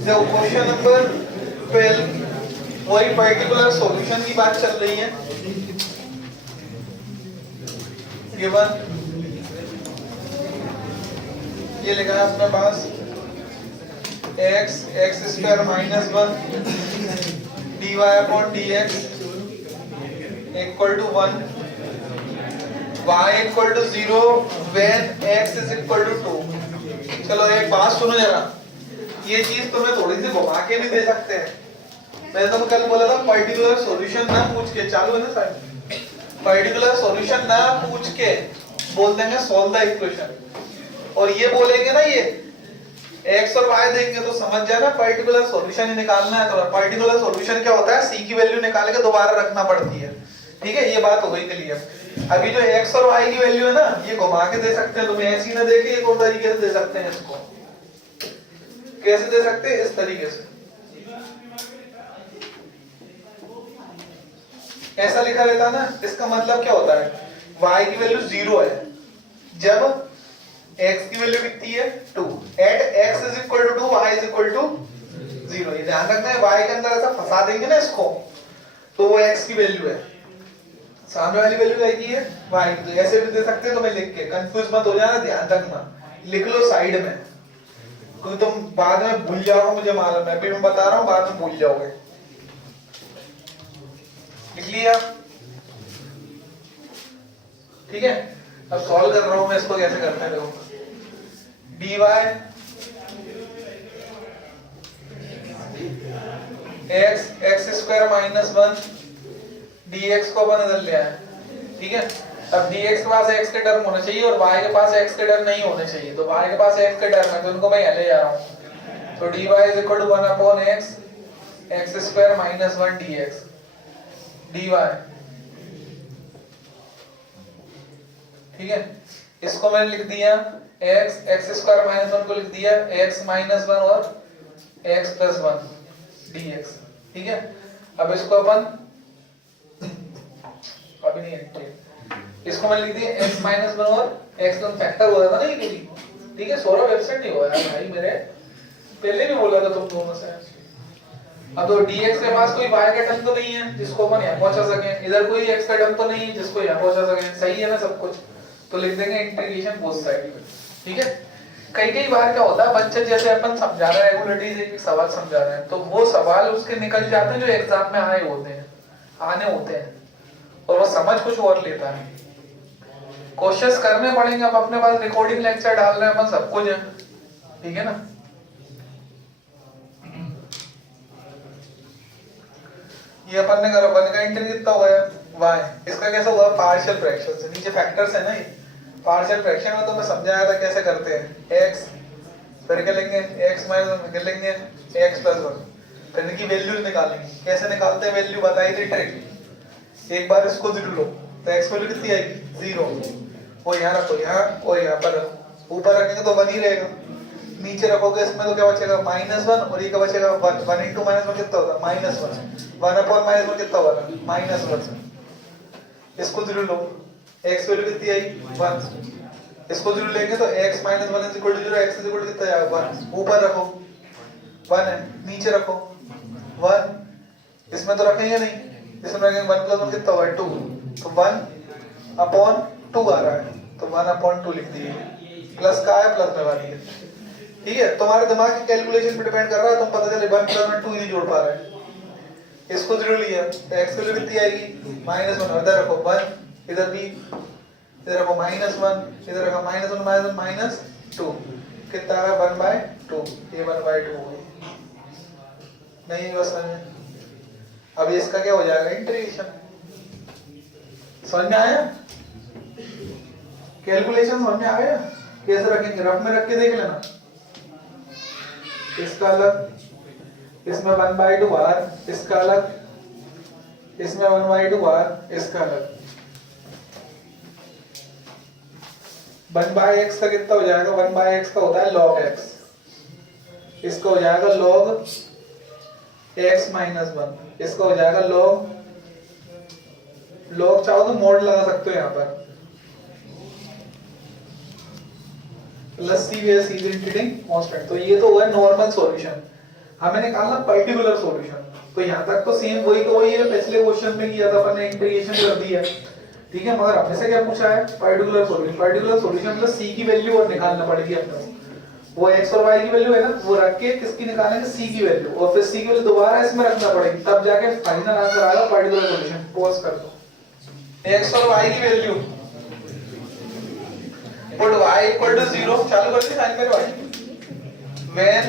जो question number 12 वही particular solution की बात चल रही है। गिवन ये लिखा है अपने पास x square minus 1 dy upon dx equal to 1 y equal to 0 when x is equal to 2। चलो एक बात सुनो जरा, ये चीज तुम्हें थोड़ी सी घुमा के भी दे सकते हैं। मैंने तुम कल बोला था पर्टिकुलर सॉल्यूशन ना पूछ के, चालू है ना साहब, पर्टिकुलर सॉल्यूशन ना पूछ के बोल देंगे सॉल्व द इक्वेशन, और ये बोलेंगे ना ये x और y देंगे तो समझ जाना पर्टिकुलर सॉल्यूशन ही निकालना है। तो पर्टिकुलर सॉल्यूशन क्या होता है, c की वैल्यू निकाल के दोबारा रखना पड़ती है। ठीक है, ये बात हो गई क्लियर। अभी जो x और y की वैल्यू है ना, ये घुमा के दे सकते हैं, तुम्हें ऐसी ना देके एक और तरीके से दे सकते हैं। इसको कैसे दे सकते हैं, इस तरीके से ऐसा लिखा रहता ना। इसका मतलब क्या होता है, y की वैल्यू 0 है जब x की वैल्यू कितनी है 2, at x is equal to 2 y is equal to 0। ये ध्यान रखना है, y के अंदर ऐसा फंसा देंगे ना इसको तो वो x की वैल्यू है, सामने वाली वैल्यू आएगी है y। तो ऐसे भी दे सकते हैं, तो मैं लिख के कंफ्यूज मत हो जाना, ध्यान रखना, लिख लो साइड में, क्योंकि तुम बाद में भूल जाओगे, मुझे मालूम है, अभी मैं बता रहा हूँ बाद में भूल जाओगे। लिख लिया, ठीक है। अब सॉल्व कर रहा हूं मैं इसको, कैसे करते हैं देखो। dy x square minus 1 dx को अपन इधर ले आए, ठीक है। अब dx के पास x के टर्म होने चाहिए और y के पास x के टर्म नहीं होने चाहिए, तो y के पास x के टर्म है तो उनको मैं ले जा रहा हूं। तो dy is equal to 1 upon x square minus 1 dx dy, ठीक है। इसको मैंने लिख दिया x स्क्वायर माइनस 1 को लिख दिया x माइनस 1 और x प्लस 1 dx, ठीक है। अब इसको अपन अभी नहीं है, इसको मैंने लिख दिया x माइनस 1 और x का फैक्टर हो रहा था ना ये, ठीक है। सौरभ एब्सेंट नहीं हुआ यार भाई, मेरे पहले भी बोला था तुम दोनों से। अब तो dx के पास कोई y का टर्म तो नहीं है जिसको अपन यहाँ पहुंचा सके, इधर कोई x का टर्म तो नहीं है जिसको यहाँ पहुंचा सके, सही है ना सब कुछ। तो लिख देंगे इंटीग्रेशन बोथ साइड, ठीक है। कई बार क्या होता है, बच्चे जैसे अपन समझा रहे हैं रेगुलरिटी एक सवाल समझा रहे हैं, तो वो सवाल उसके निकल जाते हैं जो एग्जाम में आने होते हैं और वो समझ कुछ और लेता है। कोशिश करने पड़ेंगे, अब अपने पास रिकॉर्डिंग लेक्चर डाल रहे हैं अपन, सब कुछ है, ठीक है ना। ये अपन ने करा, अपन का इंटीग्रल कितना हुआ है y, इसका कैसा हुआ पार्शियल फ्रैक्शन से, नीचे फैक्टर्स है ना ये। पार्शियल फ्रैक्शन में तो मैं समझाया था कैसे करते हैं, x फिर क्या लेंगे x माइनस क्या लेंगे x प्लस 1, फिर इनकी वैल्यू निकालेंगे। कैसे निकालते हैं वैल्यू, बताई थी ट्रिक। एक बार इसको 0 लो तो x वैल्यू कितनी आएगी 0, वो यहाँ रखो, यहाँ और यहाँ पर रखो, ऊपर रखेंगे तो 1 ही रहेगा, नीचे रखोगे इसमें तो क्या बचेगा -1 और ये क्या बचेगा 1। 1 इंटू -1 कितना होगा -1, 1 अपॉन -1 कितना होगा -1। इसको 0 लो, x वैल्यू कितनी आई 1, इसको 0 लेंगे तो x minus 1 is equal to 0, x is equal to कितना आएगा 1, ऊपर रखो 1 है, नीचे रखो 1, इसमें तो रखेंगे नहीं, इसमें रखेंगे 1 प्लस 1 कितना होगा 2, तो 1 अपॉन 2 आ रहा है, तो 1 अपॉन 2 लिख दिए, प्लस का है प्लस में वाली है, ठीक है। तुम्हारे दिमाग की कैलकुलेशन पे डिपेंड कर रहा है, तुम पता चले 1 प्लस 1 2 ही नहीं जोड़ पा रहे हैं। इसको 0 लिया तो x की वैल्यू कितनी आएगी -1, इधर रखो 1, इधर भी इधर रखो -1, इधर रखो -1 -2, कितना आ रहा 1/2, ये 1/2 हो गई नहीं बस में। अब इसका क्या हो जाएगा इंटीग्रेशन, समझ में आया, कैलकुलेशन समझ में आ गया। कैसे रखेंगे, रफ में रख के देख लेना, इसका अलग, इसमें 1/2 r, इसका अलग, इसमें 1/2 r, इसका अलग। 1/x का कितना हो जाएगा, 1/x का होता है log x, इसका हो जाएगा log x माइनस 1, इसका हो जाएगा log चाहो तो मोड लगा सकते हो यहाँ पर, plus C where C is integrating constant. तो ये तो हुआ नॉर्मल सॉल्यूशन। हमें निकालना पर्टिकुलर सॉल्यूशन। तो यहाँ तक तो सेम वही तो वही है, पिछले क्वेश्चन में किया था अपन ने, इंटीग्रेशन कर दिया, ठीक है। मगर हमसे क्या पूछा है, पर्टिकुलर सॉल्यूशन। पर्टिकुलर सॉल्यूशन मतलब सी की वैल्यू और निकालना पड़ेगी अपने को। वो एक्स और वाई की वैल्यू है ना, वो रख के किसकी निकालेंगे, सी की वैल्यू, और फिर सी की वैल्यू दोबारा इसमें रखना पड़ेगी, तब जाके फाइनल आंसर आएगा पर्टिकुलर सॉल्यूशन। पॉज कर दो। एक्स और वाई की value put y equal to 0, चालू करके साइन करो y, when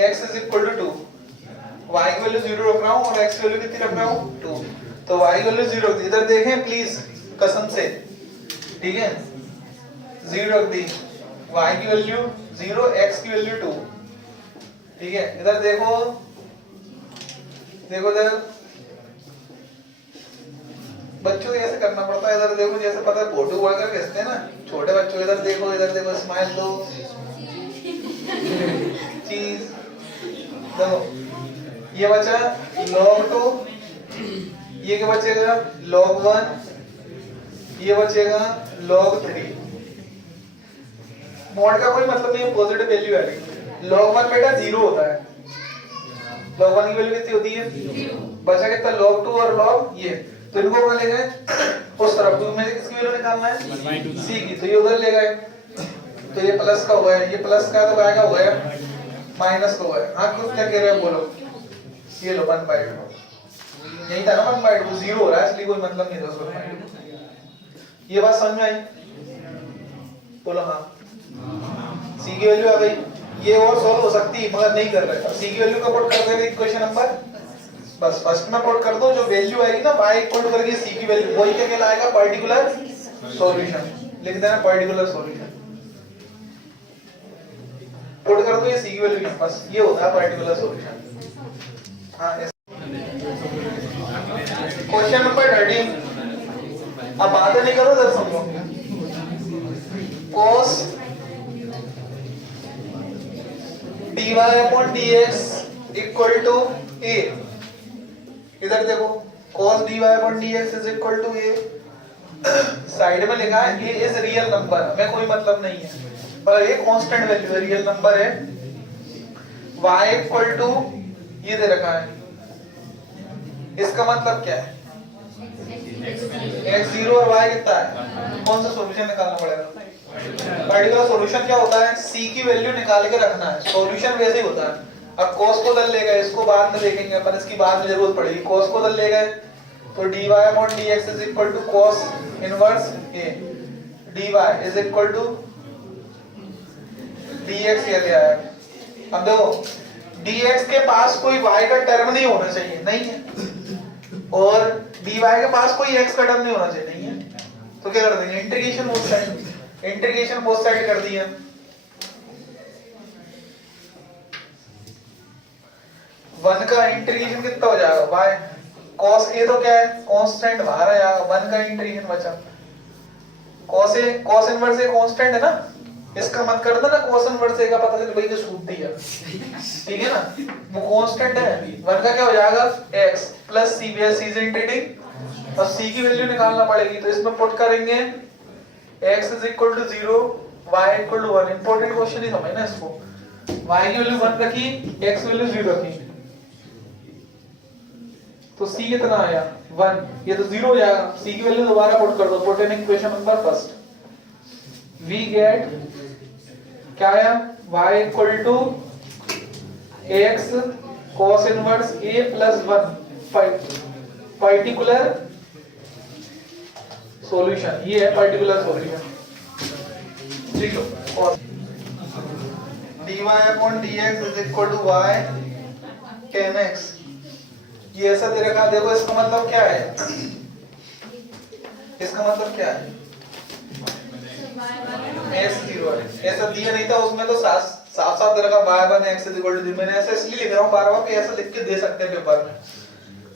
x is equal to 2, y की वैल्यू 0 रख रहा हूं और x की वैल्यू कितनी रख रहा हूं, 2। तो y की वैल्यू 0 रख दी, इधर देखें प्लीज कसम से, ठीक है, 0 रख दी, y की वैल्यू 0, x की वैल्यू 2, ठीक है। इधर देखो, देखो इधर बच्चों को ऐसे करना पड़ता है, इधर देखो जैसे पता है फोटो बोल कर भेजते हैं ना छोटे बच्चों, इधर देखो स्माइल दो, चीज देखो, ये बचा log 2, ये क्या बचेगा log 1, ये बचेगा log 3। मॉड का कोई मतलब नहीं है, पॉजिटिव वैल्यू आएगी। log 1 बेटा 0 होता है, log 1 की वैल्यू कितनी होती है, बचा कितना log 2 और log ये, तो इनको कहां ले गए, उस तरफ, तो मुझे किसकी वैल्यू निकालना है, c की, तो ये उधर ले गए, तो ये प्लस का हुआ है, ये प्लस का तो आएगा हुआ है माइनस का हुआ है। हाँ कुछ क्या कह रहे हो बोलो, ये लो 1/2, यही था ना 1/2, 0 हो रहा है इसलिए कोई मतलब नहीं था उसका 1/2। ये बात समझ में आई, बोलो हाँ। c की वैल्यू आ गई, ये और सॉल्व हो सकती है मगर नहीं कर रहे, अब c की वैल्यू का पुट कर देंगे इक्वेशन नंबर, बस फर्स्ट में पुट कर दो, जो वैल्यू आएगी ना y इक्वल करके c की वैल्यू, वही क्या कहलाएगा, पर्टिकुलर सॉल्यूशन। लिख देना पर्टिकुलर सॉल्यूशन, पुट कर दो ये c की वैल्यू, बस ये होता है पर्टिकुलर सॉल्यूशन। हाँ क्वेश्चन नंबर 13, अब बातें नहीं करो, जरा समझो। cos dy upon dx equal to a, इधर देखो cos dy upon dx is equal to a, side में लिखा है a इज रियल नंबर, हमें कोई मतलब नहीं है, पर ये कांस्टेंट वैल्यू है, रियल नंबर है। y इक्वल टू ये दे रखा है, इसका मतलब क्या है, x 0 और y कितना है, कौन सा सॉल्यूशन निकालना पड़ेगा, पर्टिकुलर सॉल्यूशन क्या होता है, c की वैल्यू निकाल के रखना है, सॉल्यूशन वैसे ही होता है। अब cos को उधर ले गए, इसको बाद में देखेंगे अपन, इसकी बाद में जरूरत पड़ेगी, cos को उधर ले गए तो dy upon dx is equal to cos inverse a, dy is equal to dx ये ले आया। अब देखो dx के पास कोई y का टर्म नहीं होना चाहिए, नहीं है, और dy के पास कोई x का टर्म नहीं होना चाहिए, नहीं है, तो क्या कर देंगे, integration both side, integration both side कर दिया। वन का इंटीग्रेशन कितना हो जाएगा, y cos a तो क्या है, कांस्टेंट बाहर आ जाएगा, वन का इंटीग्रेशन बचा, cos a cos inverse a constant है ना, इसका मत कर दो ना cos इनवर्स a का, पता चले भाई के सूट दिया, ठीक है ना, वो कांस्टेंट है, वन का क्या हो जाएगा x प्लस c, वैसे c से इंटीग्रेटिंग, अब c की वैल्यू निकालना पड़ेगी, तो इसमें पुट करेंगे x is equal to 0, y equal to 1, important question ही समझना इसको, y की वैल्यू 1 रखी, x की वैल्यू 0 रखी, तो c कितना आया 1, ये तो 0 हो जाएगा, c की वैल्यू दोबारा पुट कर दो, put in equation number first, we get क्या आया, y equal to x cos inverse a plus 1, particular solution, ये है पर्टिकुलर सॉल्यूशन। लिख लो dy upon dx is equal to y tan x, ये ऐसा दे रखा, देखो इसका मतलब क्या है, इसका मतलब क्या है, x 0 है, ऐसा दिया नहीं था उसमें, तो साफ साफ दे रखा y 1 x is equal to 0, मैंने ऐसा इसलिए लिख रहा हूँ बार बार कि ऐसा लिख के दे सकते हैं पेपर में,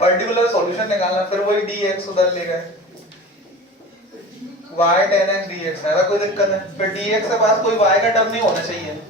पर्टिकुलर सॉल्यूशन निकालना, फिर वही dx उधर ले गए, y tan x dx, ऐसा कोई दिक्कत है, फिर dx के पास कोई y का टर्म नहीं होना चाहिए,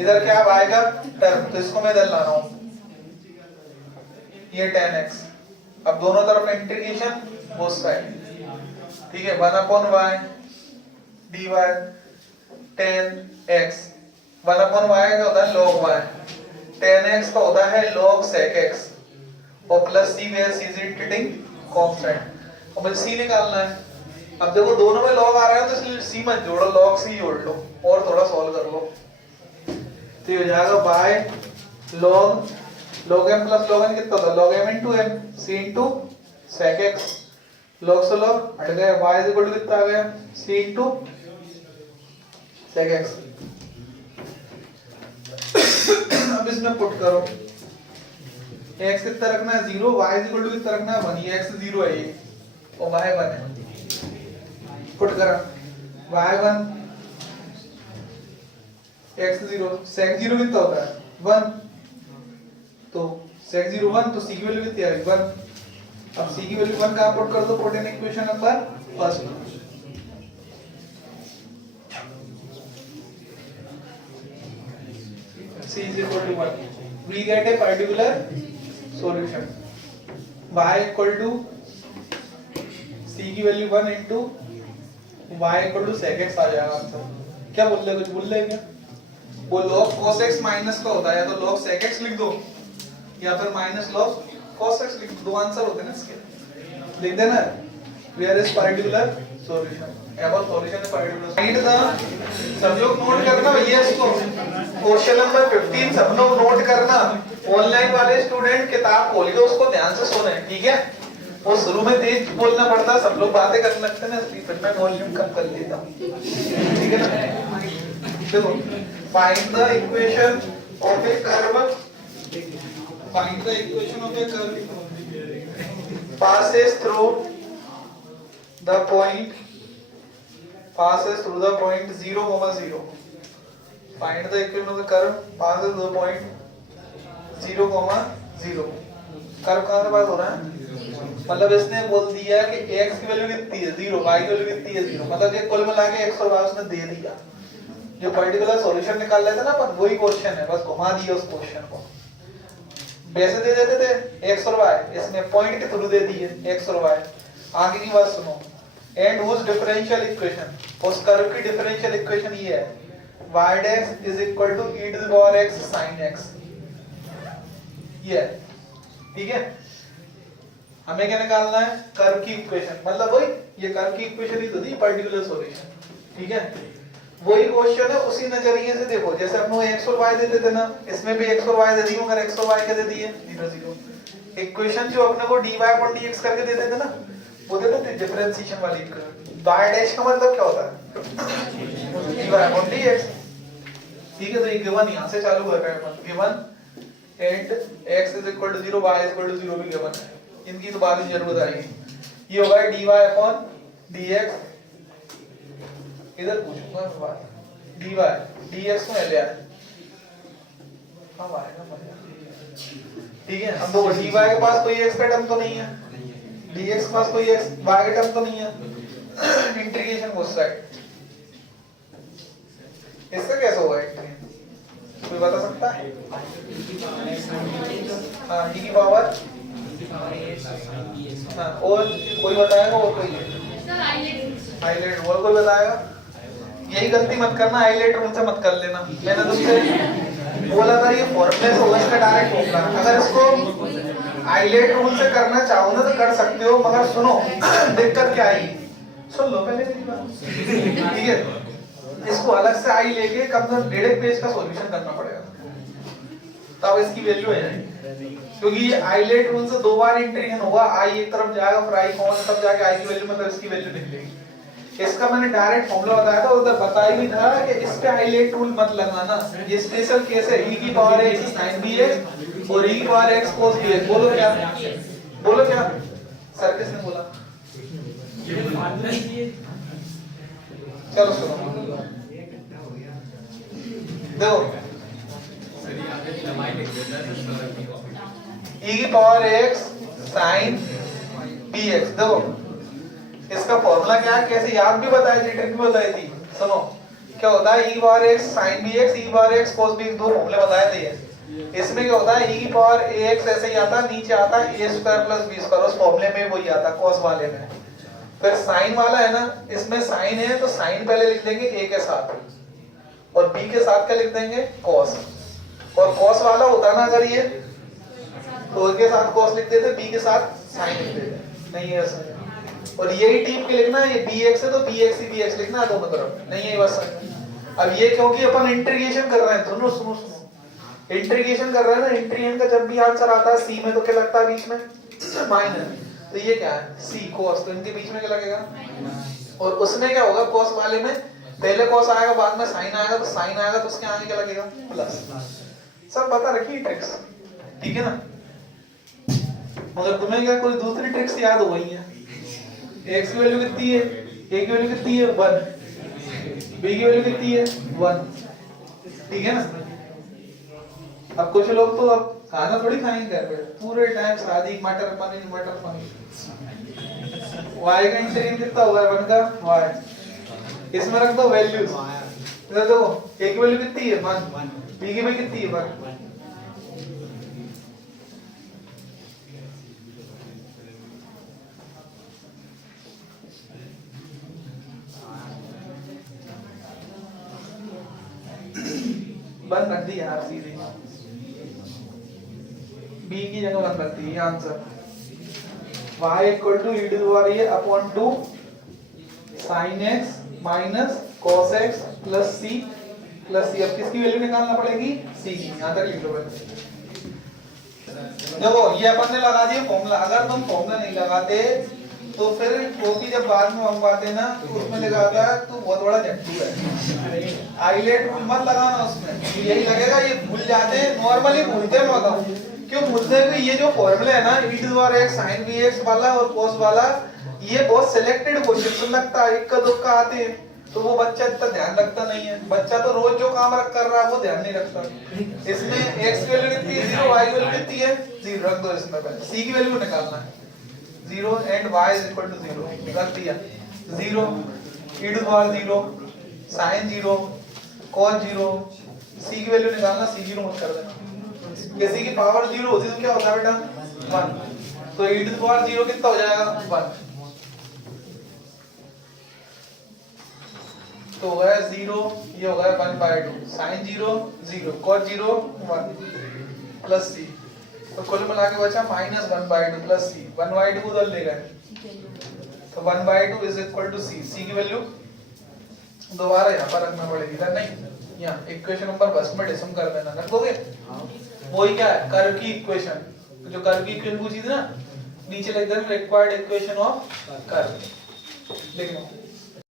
इधर क्या y का टर्म, तो इसको मैं इधर ला रहा हूँ, ये tan x, अब दोनों तरफ इंटीग्रेशन बोथ साइड, ठीक है, 1 upon y dy tan x, 1 upon y क्या होता है log y, 10x का होता है log sec x और plus c where c is iterating constant। अब c निकालना है। अब देखो दोनों में log आ रहा है तो इसलिए c मत जोड़ो, log c जोड़ लो और थोड़ा सॉल्व कर लो। तो ये हो जाएगा y log m plus log n कितना होता है, log m into m c into sec x log से log हट गया, y is equal to कितना आ गया, c into sec x। अब इसमें पुट करो, x कितना रखना है 0, y is equal to कितना रखना है 1, ये x 0 है ये और y 1 है। पुट करा y 1 x 0 sec 0 कितना होता है 1, तो sec 0 1 तो c की वैल्यू कितनी आएगी 1। अब c की वैल्यू 1 कहां पुट कर दो, put in equation number first. c is equal to 1, we get a particular solution। y equal to c की value 1 into y equal to sec x आ जाएगा आंसर। क्या बोल रहे, कुछ बोल रहे क्या? वो log cos x माइनस का होता है, या तो log sec x लिख दो या फिर माइनस log cos x लिख दो, दो आंसर होते हैं ना इसके, लिख देना। where is particular solution, above solution is particular। Find the, सब लोग नोट करना भैया इसको, क्वेश्चन नंबर 15 सब लोग नोट करना। ऑनलाइन वाले स्टूडेंट किताब खोलिए, उसको ध्यान से सुने, ठीक है? वो शुरू में तेज बोलना पड़ता है, सब लोग बातें करने लगते हैं ना, इसलिए फिर मैं वॉल्यूम कम कर लेता हूँ, ठीक है ना? देखो, find the equation of A curve, find the equation of A curve passes through the point 0, 0। Find the equation of the curve passes through the point 0, 0। Curve कहां से पास हो रहा है, मतलब इसने बोल दिया कि x की वैल्यू कितनी है 0, y की वैल्यू कितनी है 0, मतलब ये कुल मिला के x और y उसने दे दिया। जो पर्टिकुलर सॉल्यूशन निकाल लेते ना अपन, वही क्वेश्चन है, बस घुमा दिया उस क्वेश्चन को। वैसे दे देते थे x और y, इसमें पॉइंट के थ्रू दे दिए x और y। आगे की बात सुनो, एंड उस डिफरेंशियल इक्वेशन, उस कर्व की डिफरेंशियल इक्वेशन ये है y dash is equal to e to the power x sin x, ये है, ठीक है? हमें क्या निकालना है, कर्व की इक्वेशन, मतलब वही ये कर्व की इक्वेशन ही तो थी, पर्टिकुलर सॉल्यूशन, ठीक है? वही क्वेश्चन है, उसी नजरिए से देखो, जैसे हम लोग x और y देते थे ना, इसमें भी x और y दे दी, मगर x और y के दे दिए 0, 0। इक्वेशन जो अपने को dy upon dx करके देते थे ना, वो देते थे डिफरेंशिएशन वाली इक्वेशन। y डैश का मतलब क्या होता है, dy upon dx, ठीक है? तो ये गिवन यहां से चालू कर रहे हैं अपन, given and x is equal to 0, y is equal to 0 भी गिवन है, इनकी तो बाद में जरूरत आएगी। ये होगा dy upon dx, इधर पूछूंगा मैं बात, dy dx में ले आए, हाँ आएगा मजा, ठीक है? अब देखो dy के पास कोई x का टर्म तो नहीं है, dx के पास कोई x y का टर्म तो नहीं है, इंटीग्रेशन उस साइड, इसका कैसे होगा इंटीग्रेशन, कोई बता सकता है? हाँ e की पावर, हाँ और कोई बताएगा, और कोई हाईलाइट, और कोई बताएगा? यही गलती मत करना, हाईलाइट रूल से मत कर लेना। मैंने तुमसे बोला था ये फॉर्मूले से होगा, इसका डायरेक्ट होगा। अगर इसको हाईलाइट रूल से करना चाहो ना तो कर सकते हो, मगर सुनो दिक्कत क्या आई, सुन लो पहले मेरी बात, ठीक है? इसको अलग से आई लेके कम से कम 1.5 पेज का सॉल्यूशन करना पड़ेगा, तब इसकी वैल्यू है, क्योंकि ये हाईलाइट रूल से 2 बार इंटीग्रेशन होगा, i एक तरफ जाएगा फिर i कॉमन, तब जाके i की वैल्यू मतलब इसकी वैल्यू निकलेगी। इसका मैंने डायरेक्ट फॉर्मूला बताया था, उधर बताया भी था कि इस पे हाईलाइट रूल मत लगाना, ये स्पेशल केस है, e की पावर x sin bx और e की पावर x cos bx। बोलो क्या, बोलो क्या सर, किसने बोला? चलो सुनो, देखो e की पावर x sin bx, देखो इसका फॉर्मूला क्या है, कैसे याद भी बताया थी, ट्रिक भी बताई थी। सुनो क्या होता है, e power x sin bx, e power x cos bx, दो फॉर्मूले बताए थे। इसमें क्या होता है, e की पावर ax ऐसे ही आता है, नीचे आता है a square plus b square, उस फॉर्मूले में वही आता है cos वाले में। फिर sin वाला है ना, इसमें sin है तो sin पहले लिख देंगे a के साथ और b के साथ क्या लिख देंगे cos, और cos वाला होता ना अगर ये तो A के साथ cos लिख देते, B के साथ sin लिख देते, नहीं है ऐसा। और यही टीप के लिखना है, ये bx है तो bx ही bx लिखना है दोनों तरफ, नहीं है ये बस। अब ये क्योंकि अपन इंटीग्रेशन कर रहे हैं, सुनो सुनो सुनो, इंटीग्रेशन कर रहे हैं ना, इंटीग्रेशन का जब भी आंसर आता है c में तो क्या लगता है बीच में माइनस, तो ये क्या है c cos, तो इनके बीच में क्या लगेगा, और उसमें क्या होगा cos वाले में पहले cos आएगा बाद में sin आएगा, तो sin आएगा तो उसके आगे क्या लगेगा प्लस। सब बता रखी ट्रिक्स, ठीक है ना। मगर तुम्हें क्या कोई दूसरी ट्रिक्स याद हो गई है? x की वैल्यू कितनी है, a की वैल्यू कितनी है 1, b की वैल्यू कितनी है 1, ठीक है ना। अब कुछ लोग तो अब खाना थोड़ी खाएंगे घर पे, पूरे टाइम शादी मटर पनीर मटर पनीर। y का इंटीग्रल कितना होगा 1 का y, इसमें रख दो वैल्यूज, इधर देखो a की वैल्यू कितनी है 1, b की वैल्यू कितनी है 1, वन रख दी यार सीधे, b की जगह वन रख दी, answer y equal to e to the power ये upon 2 sin x minus cos x plus c plus c। अब किसकी वैल्यू निकालना पड़ेगी, c की, यहां तक लिख लो बस। देखो ये अपन ने लगा दिया फॉर्मूला, अगर तुम फॉर्मूला नहीं लगाते तो फिर कॉपी जब बाद में मंगवाते ना तो उसमें लगाता है तू बहुत बड़ा झट्टू है, हाईलाइट रूल मत लगाना उसमें, यही लगेगा ये भूल जाते हैं, नॉर्मली भूलते हैं, मैं बताऊं क्यों भूलते हैं। ये जो फॉर्मूला है ना e to the power x sin bx वाला और cos वाला, ये बहुत सिलेक्टेड क्वेश्चन लगता है, इक्का दुक्का आते हैं, तो वो बच्चा इतना ध्यान रखता नहीं है, बच्चा तो रोज जो काम कर रहा है वो ध्यान नहीं रखता। इसमें x की वैल्यू कितनी है 0, y की वैल्यू कितनी है 0 रख दो इसमें, पहले c की वैल्यू निकालना है 0 and y is equal to 0 रख दिया, 0 e to the power 0 sin 0 cos 0, c की वैल्यू निकालना, c 0 मत कर देना, किसी की पावर 0 होती तो क्या होता है बेटा 1, तो e टू द पावर 0 कितना हो जाएगा 1, तो हो गया 0, ये हो गया 1/2 sin 0 0 cos 0 1 प्लस c, तो कुल मिला के बचा माइनस 1/2 प्लस c, 1/2 उधर ले गए तो 1/2 is equal to c, c की वैल्यू दोबारा यहाँ पर रखना पड़ेगी, इधर नहीं, यहाँ इक्वेशन नंबर बस में डिसम कर देना, रखोगे वही क्या है कर्व की इक्वेशन, तो जो कर्व की इक्वेशन पूछी थी ना नीचे लिख देना रिक्वायर्ड इक्वेशन ऑफ कर्व, लिख लो।